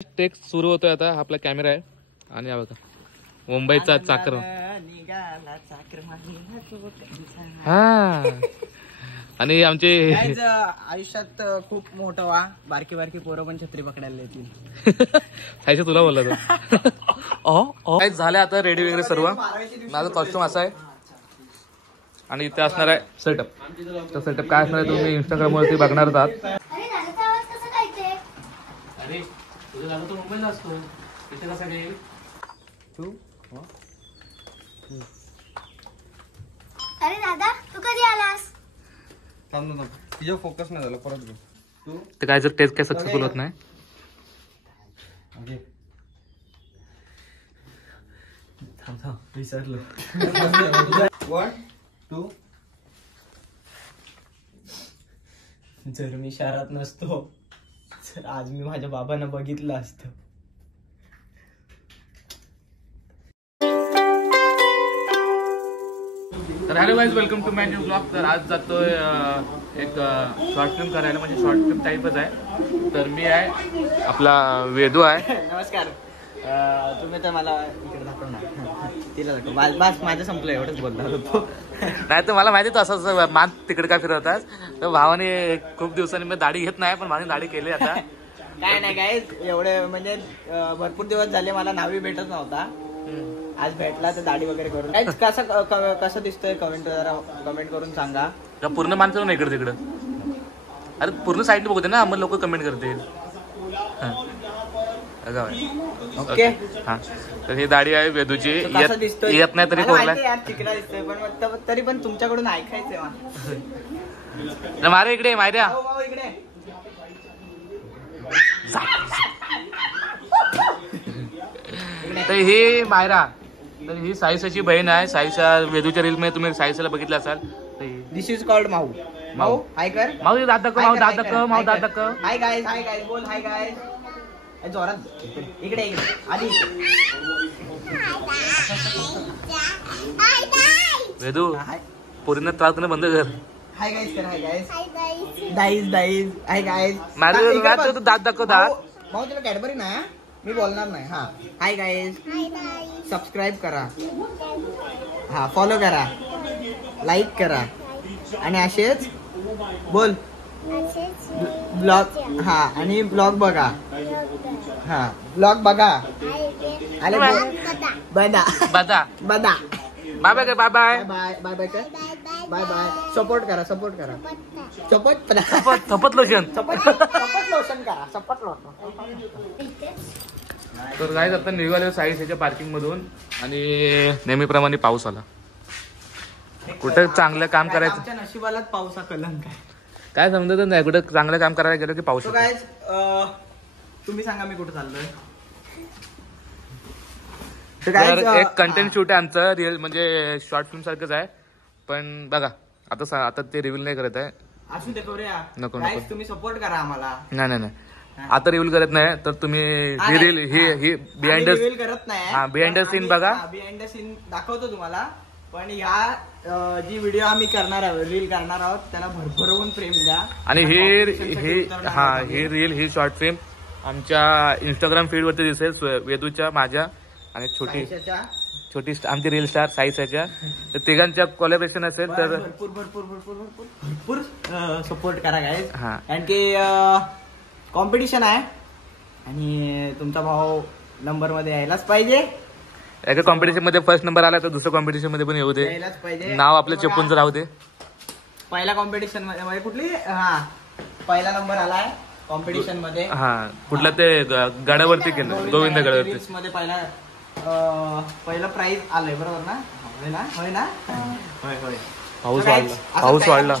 Take सुरू होतोय आता. आपला कॅमेरा आहे आणि हा बघा मुंबईचा चाकर. हा आणि आमचे आयुष्यात खूप मोठं व्हा, बारकी बारकी पोरं पण छत्री पकडायला येतील. खायचं तुला बोलला तो. काय झालं आता रेडी वगैरे सर्व. माझा कॉस्ट्युम असा आहे आणि इथे असणार आहे सेटअप. तर सेटअप काय असणार आहे तुम्ही इंस्टाग्राम वरती बघणार आहात. अरे तुझा दादा तो मुंबईला असतो, इथे कसा येईल तू? अरे दादा तू कधी आलास? थांब ना, तुझ्या फोकस नाही झाला परत घे तू. ते काय जर टेस्ट काय सक्सेसफुल होत नाही. विसरलो. 1 2. जर मी शहरात नसतो तर आज मी माझ्या बाबांना बघितलं असतं. तर hello guys, welcome to my new blog. तर आज जातोय एक शॉर्ट फिल्म करायला, म्हणजे शॉर्ट फिल्म टाईपच आहे. तर मी आहे, आपला वेदू आहे. नमस्कार. तुम्ही तर मला इकडे दाखवणार, तिला दाखव. बस माझं संपलं, एवढंच बोलणार होतो. नाही तर मला माहिती असं मान तिकडे काय फिरवतात. तर भावाने खूप दिवसांनी मी दाढी घेत नाही, पण भावाने दाढी केली आता. काय नाही काय, एवढे म्हणजे भरपूर दिवस झाले मला नावी भेटत नव्हता. आज भेटला तर दाढी वगैरे करून. कसं दिसतंय कमेंट करून सांगा. पूर्ण माणसं ना इकडे तिकडं. अरे पूर्ण साईड बघते ना, मग लोक कमेंट करतील. ओके. हा तर ही दाढी आहे वेदूची. येत नाही तरी तिकडा दिसतोय, पण तरी पण तुमच्याकडून ऐकायचंय. मारे इकडे मायऱ्या इकडे. तर ही मायरा, तर ही साईसाची बहीण आहे. साईसा वेदूच्या रील मध्ये तुम्ही साईसाला बघितलं असाल. दिस इज कॉल्ड माऊ. माऊ हाय कर. माऊ दादा क, माऊ दादा क, माऊ दादा क. हाय गाईज बोल. Hi guys. जोरात इकडे आधी. वेदू पोरींना त्रास देणं बंद कर. हाय गाईज कर. Hi guys. दाईज. Hi guys. माझं दात दाखव दात. माऊ तुला कॅडबरी नाही, मी बोलणार नाही. हा हाय गाईज. सबस्क्राईब करा, हा फॉलो करा, लाईक करा आणि असेच बोल ब्लॉग. हा आणि ब्लॉग बघा. हा ब्लॉग बघा. अरे बदा बदा बदा. Bye bye bye bye bye bye bye कर. Bye bye. सपोर्ट करा. थपत लोशन. सपोर्ट लोशन करा. सपोर्ट लोशन. तर काय आता निघाले साईच्या पार्किंग मधून आणि नेहमीप्रमाणे पाऊस आला. कुठे चांगलं काम करायचं, आमच्या नशिबालाच पावसा कलंक काय समजत नाही. कुठे चांगलं काम करायला गेलं की पाऊस. काय तुम्ही सांगा मी कुठे चाललोय. एक कंटेंट शूट आहे आमचं, रिअल म्हणजे शॉर्ट फिल्म सारखंच आहे. पण बघा आता ते रिव्हील नाही करत आहे. असू दे करूया. नको तुम्ही सपोर्ट करा आम्हाला. नाही आता रिव्हील करत नाही. तर तुम्ही ही रील ही बिहाइंड करत नाही. हा बिहाइंड द सीन बघा. बिहाइंड द सीन दाखवतो तुम्हाला. पण ह्या जी व्हिडिओ आम्ही करणार आहोत, रील करणार आहोत, त्याला भरभरून प्रेम द्या. आणि ही रील ही शॉर्ट फिल्म आमच्या इंस्टाग्राम फीड वरती दिसेल. वेदूच्या, माझ्या आणि छोटी आमची रील स्टार साईसाच्या, तर तिघांच्या कोलॅबरेशन असेल तर भरपूर सपोर्ट करा गाईज. हा कारण की कॉम्पिटिशन आहे आणि तुमचा भाऊ नंबर मध्ये यायलाच पाहिजे. एका कॉम्पिटिशन मध्ये फर्स्ट नंबर आला तर दुसऱ्या कॉम्पिटिशन मध्ये पण येऊ दे. यायलाच पाहिजे. नाव आपलं चेपून राहू दे. पहिल्या कॉम्पिटिशन मध्ये कुठली, हा पहिला नंबर आलाय कॉम्पिटिशन मध्ये. हा कुठला ते गडावरती केलं, गोविंद गडावरती मध्ये पहिलं प्राइज आलंय. बरोबर ना? होय ना. होय. पाऊस वाढला.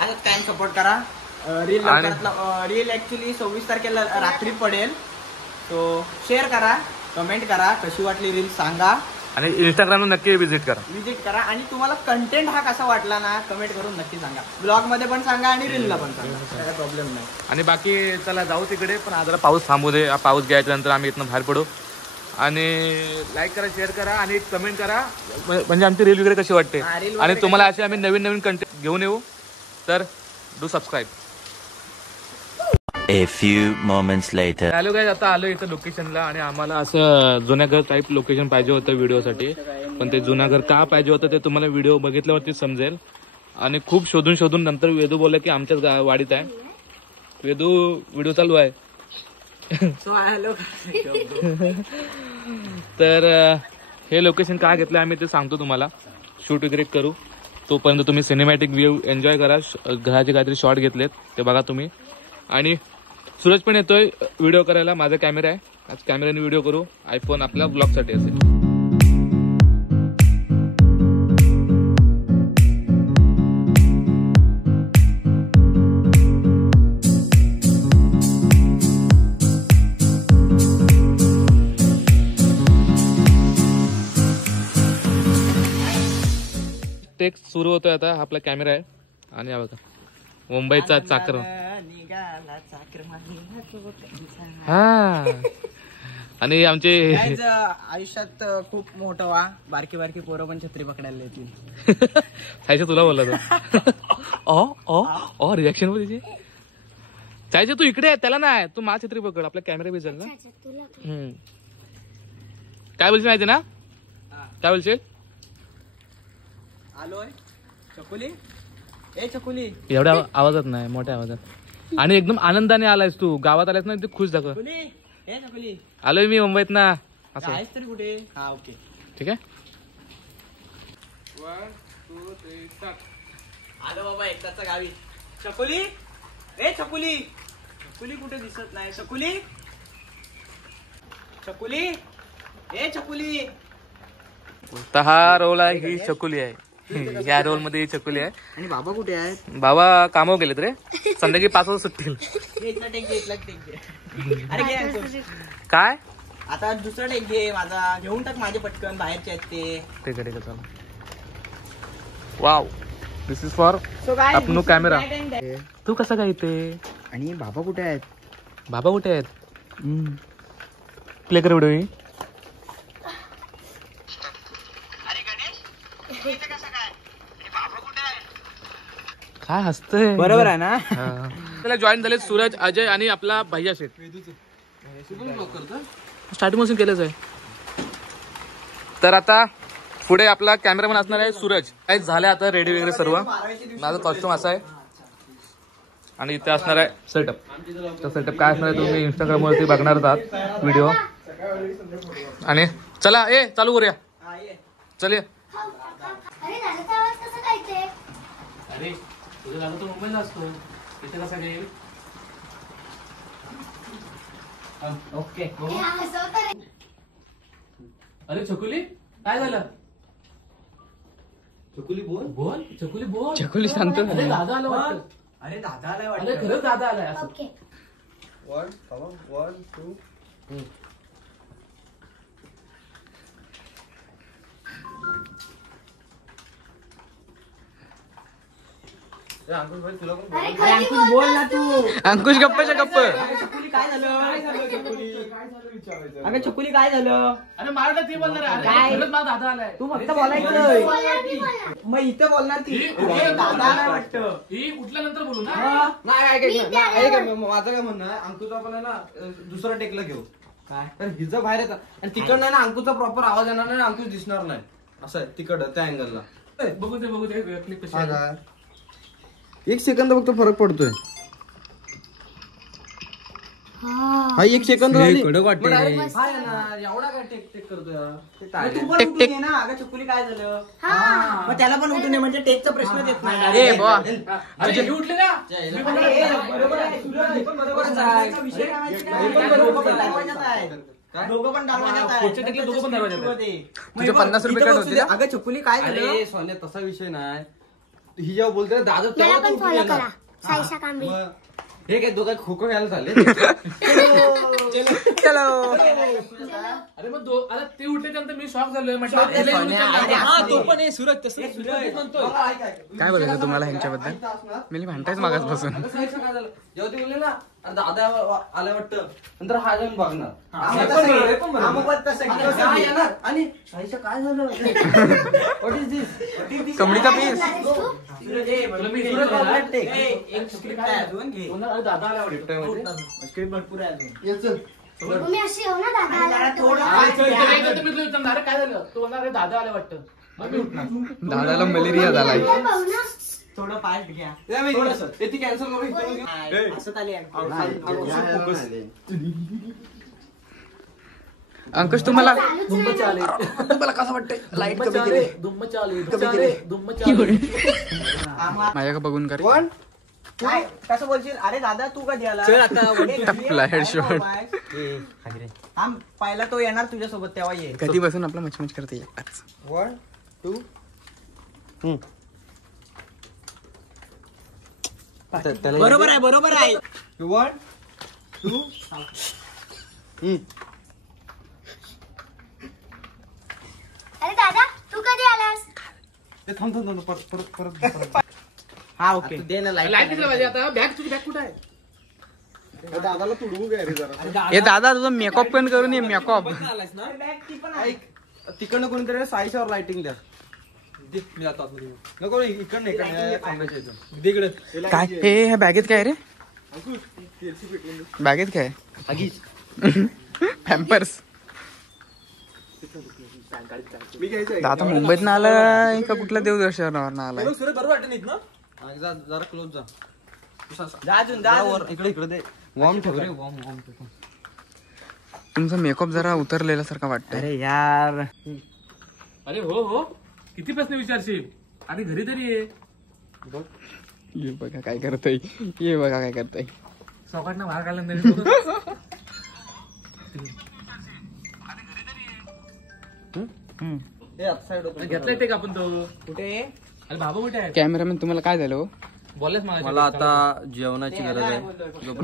आता टाइम सपोर्ट करा. रील ऍक्च्युली 26 तारखेला रात्री पडेल. तो शेअर करा, कमेंट करा, कशी वाटली रील सांगा आणि इंस्टाग्रामला नक्की विजिट करा. आणि तुम्हाला कंटेंट हा कसा वाटला ना, कमेंट करून नक्की सांगा. ब्लॉग मध्ये पण सांगा आणि रीलला पण सांगा, काय प्रॉब्लेम नाही. आणि बाकी चला जाऊ तिकडे. पण जरा पाऊस थांबू दे. पाऊस घ्यायच्या नंतर आम्ही इथनं बाहेर पडू. आणि लाईक करा, शेअर करा आणि कमेंट करा, म्हणजे आमची रील वगैरे कशी वाटते. आणि तुम्हाला असे आम्ही नवीन कंटेंट घेऊन येऊ. तर do subscribe. A few moments later. Hello guys, आता आलो इथं लोकेशनला आणि आम्हाला असं जुन्या घर टाईप लोकेशन पाहिजे होतं व्हिडिओसाठी. पण ते जुना घर का पाहिजे होतं ते तुम्हाला व्हिडिओ बघितल्यावरती समजेल. आणि खूप शोधून शोधून नंतर वेदू बोलला की आमच्याच वाडीत आहे. वेदू व्हिडिओ चालू आहे. तर हे लोकेशन का घेतलं आम्ही ते सांगतो तुम्हाला. शूट वगैरे करू तोपर्यंत तुम्ही सिनेमॅटिक व्ह्यू एन्जॉय करा. घराचे काहीतरी शॉट घेतलेत ते बघा तुम्ही. आणि सूरज पण येतोय व्हिडिओ करायला. माझा कॅमेरा आहे, आज कॅमेऱ्याने व्हिडिओ करू. आयफोन आपल्या ब्लॉगसाठी असेल. टेक सुरू होतोय आता. आपला कॅमेरा आहे आणि हा बघा मुंबईचा चाकर. हा आणि आमचे आयुष्यात खूप मोठं व्हा. बारकी बारकी पोरं पण छत्री पकडायला येतील. खायचं तुला बोलला तो रिॲक्शन बोलायची. चायचं तू इकडे आहे त्याला नाही, तू माझ छत्री पकड. आपला कॅमेरा भेटेल ना. काय बोलशील माहिती ना, काय बोलशील. आलोय चकुली, ए चकुली. एवढ्या आवाजात नाही, मोठ्या आवाजात. आणि एकदम आनंदाने आलायस तू. गावात आलायस ना, ते खुश दाखव. ए चकुली, आलोय मी मुंबईत ना. असं आहेस तरी कुठे. हा ओके ठीक आहे. आलो बाबा एकदाचा गावी. चकुली, ए चकुली. चकुली कुठे दिसत नाही. चकुली, चकुली, ए चकुली. तर हा रोल आहे, ही चकुली आहे. या रोल मध्ये ही चकुली आहे. आणि बाबा कुठे आहेत. बाबा कामावर गेलेत रे. संध्याकाळी 5 वाजता सुटतील. अरे घे. काय आता दुसरा टेक घे माझा. घेऊन टाक माझे पटकन, बाहेरचे आहेत ते. ठीक आहे चला. वाव, दिस इज फॉर आपनो कॅमेरा. तू कसा काय इथे. आणि बाबा कुठे आहेत. बाबा कुठे आहेत. प्ले कर व्हिडिओ. काय हसतंय. बरोबर आहे ना. त्याला जॉईन झाले सूरज, अजय आणि आपला भैया शेठ. स्टार्टिंग पासून केलंच आहे. तर आता पुढे आपला कॅमेरामॅन असणार आहे सूरज. काय झालंय आता रेडी वगैरे सर्व. माझा कॉस्ट्युम असा आहे आणि इथे असणार आहे सेटअप. तर सेटअप काय असणार आहे तुम्ही इंस्टाग्राम वरती बघणार आहात व्हिडिओ. आणि चला ए चालू करूया. चल ये. अरे दादाचा आवाज कसा काय ते. अरे तुझा दादा तो मुंबईला असतो, इथे कसा काय. ओके. हे हसवतं रे. अरे छकुली काय झालं. चकुली बोल. बोल छकुली बोल. चकुली शांत. अरे दादा आला वाटतं. अरे दादा आलाय अरे वाटतं. खरंच दादा आलाय असं. ओके. 1 2. अरे कधी बोल ना तू. अंकुश गप्पाच्या गप्प. चकुली काय झालं. अगं चकुली काय झालं. अरे मला ती बोलणार आहे. काय? खरंच माझा दादा आलाय. तू फक्त बोलायचं. बोलणार. मग इथं बोलणार ती. दादा आलाय वाटतं. ही उठल्यानंतर बोलू ना. नाही माझं काय म्हणणं आहे, अंकुचा आपण आहे ना दुसरा टेकला घेऊ. काय तर हिचं बाहेर येतात आणि तिकडनं ना अंकुचा प्रॉपर आवाज येणार नाही, अंकुश दिसणार नाही. असं आहे तिकडं त्या अँगलला. बघू दे क्लिप कशी आहे. 1 सेकंद फक्त फरक पडतोय. हा 1 सेकंद कडक वाटते. एवढा काय टेक टेक करतोय. तू पण उठून ये ना. अगं चकुली काय झालं. मग त्याला पण उठून ये म्हणजे टेकचा प्रश्न येत नाही. अरे हे उठले ना. मी बोलणार. बरोबर आहे. सूरज, पण बरोबरच आहे. विषय काय माहिती काय? दोघं पण दरवाजात आहेत. दोघं पण दरवाजात आहेत. पुढच्या टेकला दोघं पण दरवाजात आहेत. मग तुझे 50 रुपये इथं काय बसू होते दे. ना? अगं चकुली काय झालं. अरे सोन्या तसा विषय नाही. ही जेव्हा बोलते ना दादा मला तेव्हा पण तू उठून फॉलो येणार. करा. साईशा कांबळे. मग हे काय दोघं खो खो घ्यायला चालले. चलो. अरे मग आता ते उठल्यानंतर मी शॉक झालोय. तो पण आहे सूरज. तसं काय बोलायचं तुम्हाला ह्यांच्याबद्दल. मी भांडतायच मागासपासून. काय झालं जेव्हा ते बोलले ना आणि दादा आले वाटतं नंतर हा जाऊन बघणार हा मोबाईल तसं घे. हा येणार आणि साईच्या काय झालं व्हॉट इज दिस कमळीचा पीस दादा आला स्क्रिप्ट भरपूर आहे अजून. मी अशी येऊ ना दादा आणि जरा थोडं काय झालं तू होणार दादा आले वाटतं दादाला मलेरिया झालाय. पाहू ना थोडं पार्ट घ्या. थोडंसं ते ती कॅन्सल करून इकडे घेऊ. असं आली अंकुश तुम्हाला चालूच कसं वाटतंय लाईट कमी माझ्याकडे बघून कर. कोण काय कसं बोलशील? अरे दादा तू कधी आला? टपला headshot. थांब, पहिला तो येणार तुझ्यासोबत तेव्हा ये. कधी बसून आपला मचमच करते एकटाच. 1 2 बरोबर आहे 1 2 अरे दादा तू कधी आलास थांब परत हा ओके दे ना लाईट. आता बॅग तुझी बॅग कुठे आहे दादाला तुडवू काय रे जरा हे दादा तुझा मेकअप पण करून ये मेकअप. आलायस ना ऐक तिकडनं कोणीतरी साईच्यावर लाइटिंग द्या मी जातो आतमध्ये. नको इकडनं थांबायचं इथं. इकडे काय हे ह्या बॅगेत काय रे? बॅगेत काय? पॅम्पर्स. दादा मुंबईत ना आलाय का कुठल्या देवदर्शनावर आलाय? बरोबर वाटत नाहीत ना जरा क्लोज जा जा अजून जा अजून. इकडे दे वॉर्म ठेव रे वॉर्म तुमचा मेकअप जरा उतरलेला सारखा वाटतंय. अरे यार अरे हो किती प्रश्न विचारशील आणि घरी तरी ये ये बघा काय करतोय. ये बघा काय करतोय. सौकाटनं बाहेर काढलं नाही घेतलाय ते का आपण तो कुठे अरे बाबा कुठे आहे कॅमेरामॅन तुम्हाला काय झालं हो? बोललेच मला आता जेवणाची गरज आहे.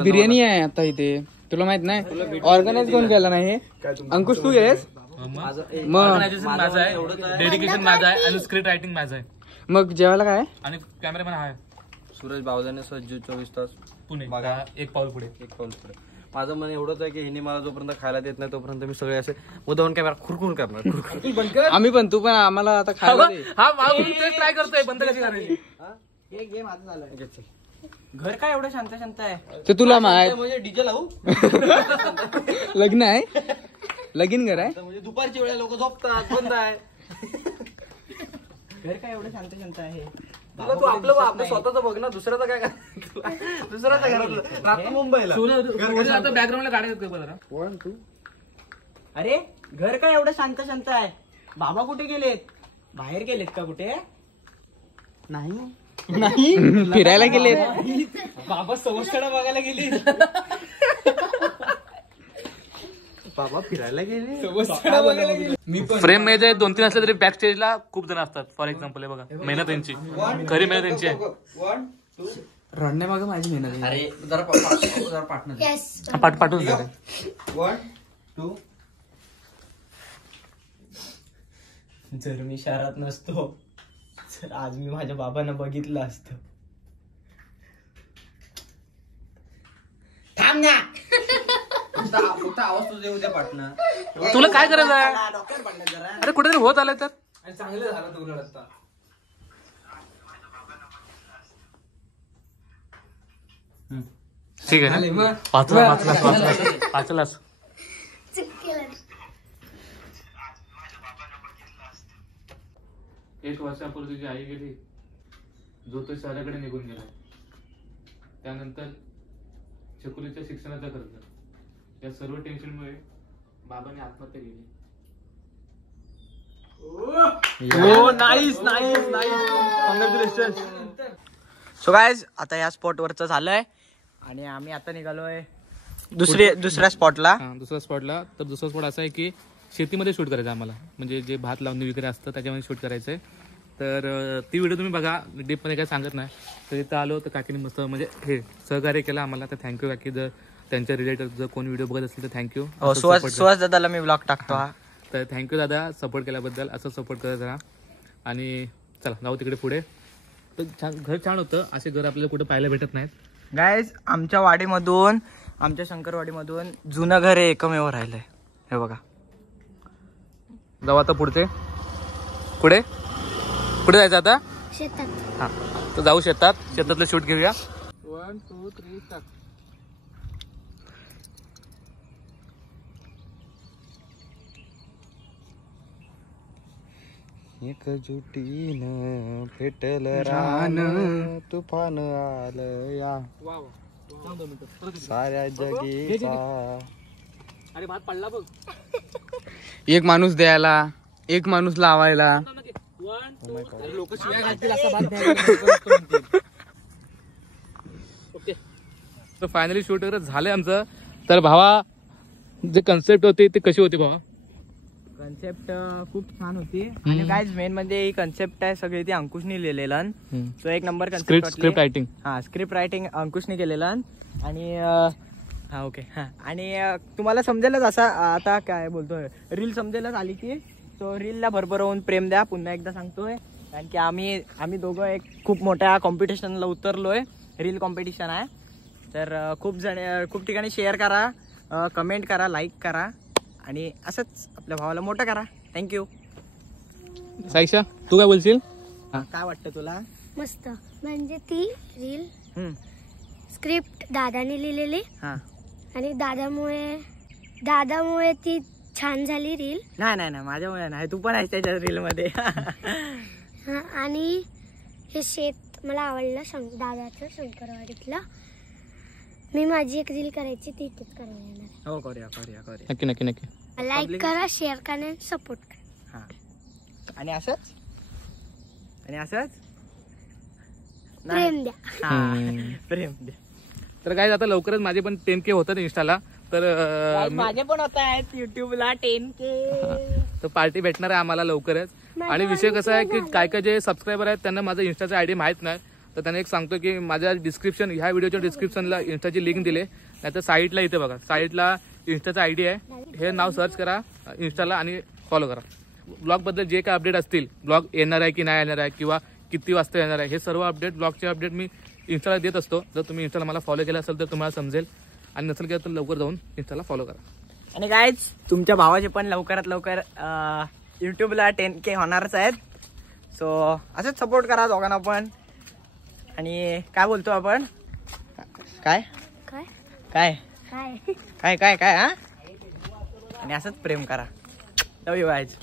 बिर्याणी आहे आता इथे तुला माहित नाही? ऑर्गनाइज कोण केला नाही हे? अंकुश तू गेलेस मग माझं आहे डेडिकेशन माझं आहे आणि स्क्रिप्ट रायटिंग माझं आहे मग जेवायला काय? आणि कॅमेरामॅन आहे सुरेश बावजाने सज्ज 24 तास पुणे बघा. एक पाऊल पुढे एक पाऊल पुढे. माझं मन एवढंच आहे की हिने मला जोपर्यंत खायला देत नाही तोपर्यंत मी सगळे असे मुद्दामून कॅमेरा खुरखुर करणार. आम्ही पण तू पण आम्हाला आता खायला दे. हा ट्राय करतोय बंद कशी करायची घे माझं झालं. घर काय एवढं शांत शांत आहे? ते तुला माहित म्हणजे डीजे लावू लग्न आहे लगीन घर आहे. म्हणजे दुपारची वेळा लोक झोपतात बंद आहे. घर काय एवढं शांत शांत आहे? तुला तू आपलं स्वतःच बघ ना दुसऱ्याचं काय करायचं? दुसऱ्याच्या घरातलं राहतो मुंबईला आता बॅकग्राऊंडला गाड्या येतोय बघा 1 2 अरे घर काय एवढं शांत शांत आहे? बाबा कुठे गेलेत? बाहेर गेलेत का कुठे? नाही फिरायला गेले. बाबा संस्थळा बघायला गेली बाबा फिरायला गेले. फ्रेम मध्ये 2-3 असले तरी बॅक स्टेजला खूप जण असतात. फॉर एक्झाम्पल आहे बघा मेहनत त्यांची खरी मेहनत त्यांची आहे. 1 2 रडण्यामागे माझी मेहनत आहे. अरे जरा पार्टनर येस पाठवून झालं 1 2 जर मी शहरात नसतो तर आज मी माझ्या बाबांना बघितलं असतं. थांब ना फक्त आवाज तुझा येऊ द्या पार्टनर. तुला काय गरज आहे? डॉक्टर बनला जरा. अरे कुठेतरी होत आलंय तर चांगलं झालं तुला आता. ठीक आहे ना वाचलास चुक केलं. 1 वर्षापूर्वी तुझी आई गेली जो तो शहराकडे निघून गेला. त्यानंतर चकुलीच्या शिक्षणाचा खर्च या सर्व टेन्शनमुळे बाबाने आत्महत्या केली. सो गाइस आता या स्पॉट वरच झालंय आणि आम्ही आता निघालोय दुसऱ्या स्पॉटला. दुसऱ्या स्पॉटला तर दुसरा स्पॉट असा आहे की शेतीमध्ये शूट करायचं आम्हाला. म्हणजे जे भात लावणी वगैरे असतं त्याच्यामध्ये शूट करायचं आहे. तर ती व्हिडिओ तुम्ही बघा डीपमध्ये काय सांगत नाही. तर इथं आलो तर काकीने मस्त म्हणजे हे सहकार्य केलं आम्हाला. तर थँक्यू काकी. जर त्यांच्या रिलेटेड जर कोण व्हिडिओ बघत असेल तर थँक्यू. सुहास दादाला मी ब्लॉग टाकतो हा. तर थँक्यू दादा सपोर्ट केल्याबद्दल. असं सपोर्ट करत राहा. आणि चला जाऊ तिकडे पुढे. तर छान घर छान होतं. असे घर आपल्याला कुठं पाहायला भेटत नाहीत. गाईज आमच्या वाडीमधून, आमच्या शंकरवाडीमधून जुनं घर हे एकमेव राहिलंय. हे बघा. जाऊ आता पुढचे. पुढे पुढे जायचं आता. शेतात. हा तर जाऊ शेतात. शेतातलं शूट घेऊया. 1 2 3 स्टार्ट. एकजुटीनं पेटल रान तुफान आलं या साऱ्या जगीचा. अरे भात पडला बघ. एक माणूस द्यायला, एक माणूस लावायला. लोक शिवाय घालतील असा भात द्यायला. ओके तर फायनली शूट वगैरे झालंय आमचं. तर भावा जे कन्सेप्ट होती ते कशी होती भावा? कन्सेप्ट खूप छान होती. आणि गाईज मेन म्हणजे ही कन्सेप्ट आहे सगळी ती अंकुशनी लिहिलेलं. तो एक नंबर कन्सेप्ट. Script writing. हा स्क्रिप्ट रायटिंग अंकुशने केलेलं. आणि हा ओके. हा आणि तुम्हाला समजेलच असा आता काय बोलतोय, रील समजेलच आली की. सो रीलला भरभर होऊन प्रेम द्या. पुन्हा एकदा सांगतोय कारण की आम्ही दोघं एक खूप मोठ्या कॉम्पिटिशनला उतरलोय. रील कॉम्पिटिशन आहे. तर खूप ठिकाणी शेअर करा, कमेंट करा, लाईक करा आणि असंच आपल्या भावाला मोठं करा. थँक्यू. साईशा तू काय बोलशील? काय वाटतं तुला? मस्त. म्हणजे ती रील हम्म. स्क्रिप्ट दादाने लिहिलेली हा. आणि दादामुळे ती छान झाली रील. नाही माझ्यामुळे नाही, तू पण आहेस त्याच्या रील मध्ये. हा, आणि हे शेत मला आवडलं दादाचं शंकरवाडीतलं. मी माझी एक रील करायची ती इथेच करायला येणार. हो करूया. नक्की नक्की नक्की. लाईक करा, शेअर करा आणि सपोर्ट करा. हा. आणि असंच प्रेम द्या. हा. प्रेम द्या. तर काय आता लवकरच माझे पण 10K होतात इंस्टाला. तर माझे पण होत आहेत युट्यूबला 10K. तर पार्टी भेटणार आहे आम्हाला लवकरच. आणि विषय कसा आहे की काय काय जे सबस्क्रायबर आहेत त्यांना माझा इंस्टाचा आयडी माहित नाही. तर त्यांना एक सांगतो की माझ्या डिस्क्रिप्शन, ह्या व्हिडिओच्या डिस्क्रिप्शनला इंस्टाची लिंक दिले. नाहीतर साईडला इथे बघा, साईडला इंस्टाचा आयडी आहे. हे नाव सर्च करा इंस्टाला आणि फॉलो करा. ब्लॉग बद्दल जे काय अपडेट असतील, ब्लॉग येणार आहे की नाही येणार आहे किंवा किती वाजता येणार आहे, हे सर्व अपडेट, ब्लॉगचे अपडेट मी इंस्टाला देत असतो. जर तुम्ही इंस्टाला मला फॉलो केलं असेल तर तुम्हाला समजेल. आणि नसेल केलं तर लवकर जाऊन इंस्टाला फॉलो करा. आणि गाईज तुमच्या भावाचे पण लवकरात लवकर युट्यूबला 10K होणारच आहेत. सो असंच सपोर्ट करा दोघांना पण. आणि काय बोलतो आपण? काय काय काय काय काय काय काय हा. आणि असंच प्रेम करा. लव यू गाईज.